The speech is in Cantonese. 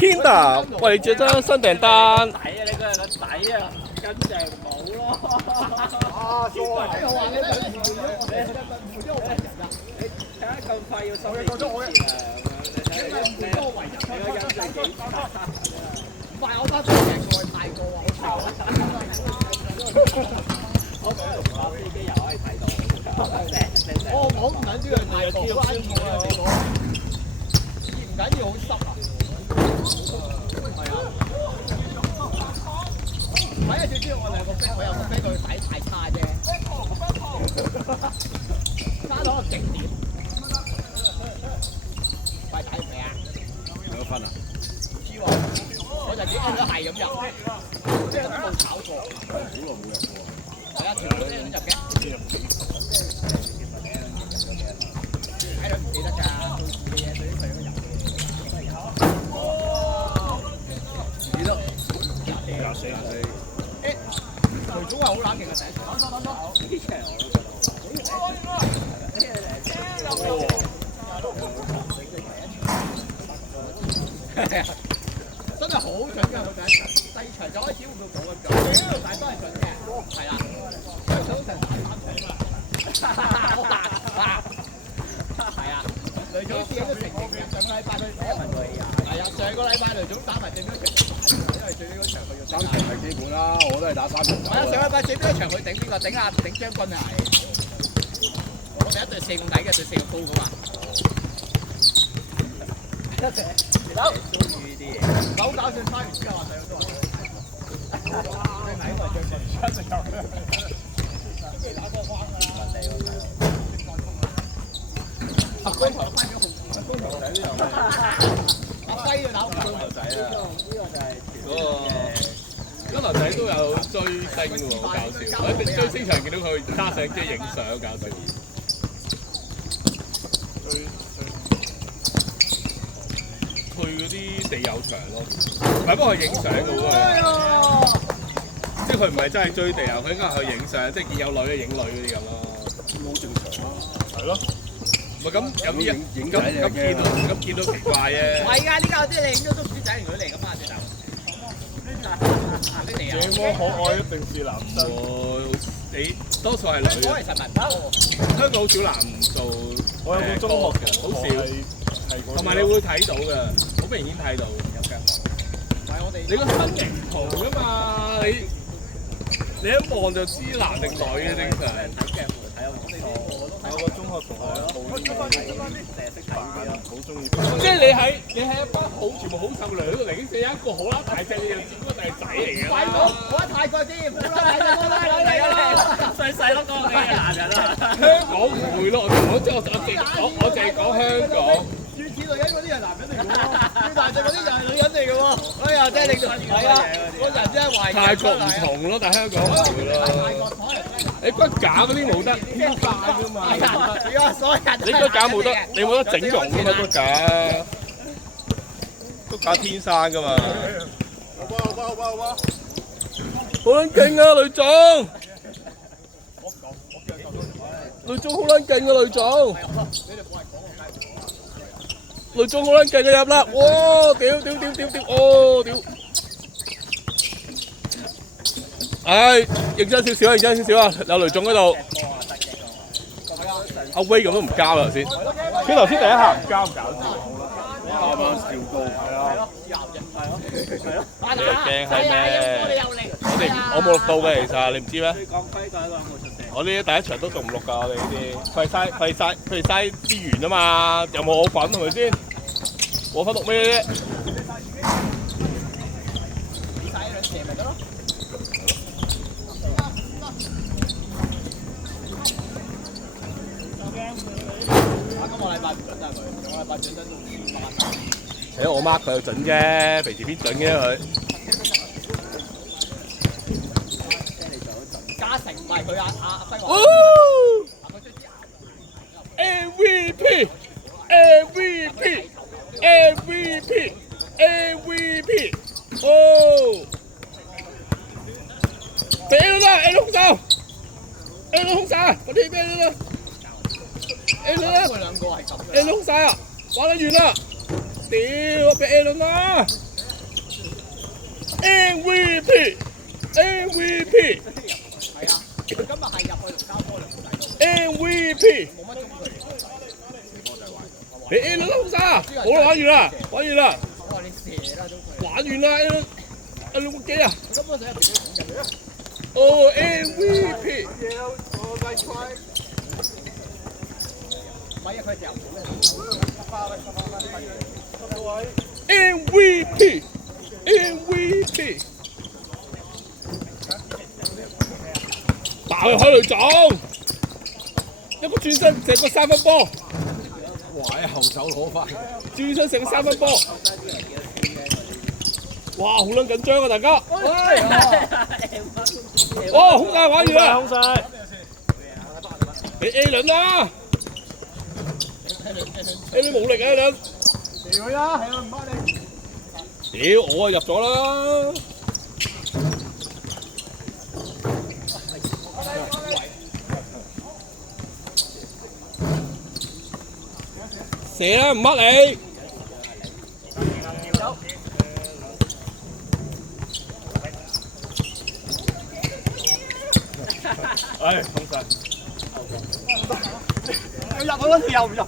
Kinder 為你借張新訂單。底啊！你嗰日個底啊，跟住冇咯。啊，錯啊！我話你兩條你睇下咁快要收你幾錢啊？你睇下你個圍你個印象幾差？唔係我覺得成個太過好我講龍巴飛機又可以睇到。我唔撚呢樣嘢，知道先冇啊！唔緊要，好濕啊！係啊！睇下最主要我兩個飛，我有個飛佢底太差啫，差到個極點。快睇未啊？幾多分啊？唔知喎，我就見到係咁入，即係都冇炒過。好耐冇入過。係啊，全部都係咁入嘅。睇兩唔記得㗎，做事嘅嘢對於佢嗰入。幾多？24。徐總係好冷靜嘅第一場。呢場真係好準㗎，佢第一場，第二場就開始會唔會冇咁準？但係都係準嘅，係啦。上場成3場嘛。係啊，雷總試咗個成績嘅，上個禮拜佢係啊，上個禮拜雷總打埋最尾一場，因為最尾嗰場佢要3場係基本啦，我都係打3場。係啊，上個禮拜最尾一場佢頂邊個？頂將軍啊！我哋一隊4個矮嘅，對4個高噶嘛。中意啲嘢。好搞笑，差完之後話細個都話最矮個係將軍，一直有。打波框㗎啦。阿光頭翻咗紅，阿光頭仔都有。阿輝嘅打紅光頭仔啊！呢個就係金牛仔都有追星喎，好搞笑！我喺追星場見到佢揸相機影相，好搞笑。去嗰啲地友場咯，唔係幫佢影相嘅喎。即係佢唔係真係追地友，佢應該係去影相，即係見有女嘅影女嗰啲咁咯。好正常啦。係咯。唔係咁有啲人咁見到奇怪啫。唔係㗎，呢個啲你影咗都唔知仔定女嚟㗎嘛，直頭。這麼可愛一定是男生。你多數係女嘅。香港係實民多。香港好少男做我有個中學嘅，好少。同埋你會睇到嘅，好明顯睇到有腳。唔係我哋。你個身形唔同㗎嘛，你一望就知男定女嘅正常。睇腳睇下我哋有個中學同學好中意。即係你係一班全部好瘦女喺度嚟，有一個好啦大隻嘅就只不過係仔嚟㗎。快講，我喺泰國添，好啦，嚟啦，細粒個嘅男人啊！香港唔會咯，我淨係講香港。似女人嗰啲係男人嚟㗎喎，最大隻嗰啲就係女人嚟㗎喎。哎呀，真係令到係啊！嗰陣真係懷疑。泰國唔同咯，但係香港唔會咯。你骨架嗰啲冇得偏曬㗎嘛？係啊，所有人。你骨架冇得，你冇得整容㗎嘛骨架？骨架天生㗎嘛？好撚勁啊，雷總！雷總好撚勁啊，雷總！雷總好撚勁啊，入啦！哇！屌！哦屌！唉，認真少少啊！有雷總喺度。阿威咁都唔交啦頭先。佢頭先第一下唔交唔搞笑。啱啱笑到。係啊。你又驚係咩？我冇錄到嘅其實，你唔知咩？講規矩㗎，冇出聲。我呢啲第一場都仲唔錄㗎，我哋呢啲費嘥資源啊嘛，又冇我份係咪先？我份錄咩啫？俾曬一兩射咪得咯。今個禮拜唔準啊佢，上個禮拜準到200。睇我 mark 佢又準啫，平時邊準嘅佢。嘉誠唔係佢阿輝華。MVP，哦！俾佢啦 ，A 空手 ，A 空手，我哋俾佢啦 ，A 啦，佢兩個係咁嘅。 A 空晒啊，玩得完啦，屌，俾 A 啦， MVP MVP 係啊，佢今日係入去同交波兩個底， MVP，冇乜中距離。你 A 啦，好晒，好啦，玩完啦，玩完啦，我話你射啦中距離。玩完啦 A 啦，啊你部機啊，佢根本就喺入邊都講緊。哦 MVP，唔係啊，佢掉唔到咩MVP MVP， 爆入海雷撞，一個轉身成個三分波，哇！喺後手攞翻，轉身成個三分波，哇好撚緊張啊大家，哦空晒玩完啦，空晒。你 A 輪啦 ，A 輪冇力啊兩，射佢啦，係啊，唔該你。屌我啊入咗啦。射啦，唔mất你。唉，空晒。佢入去嗰條又唔入。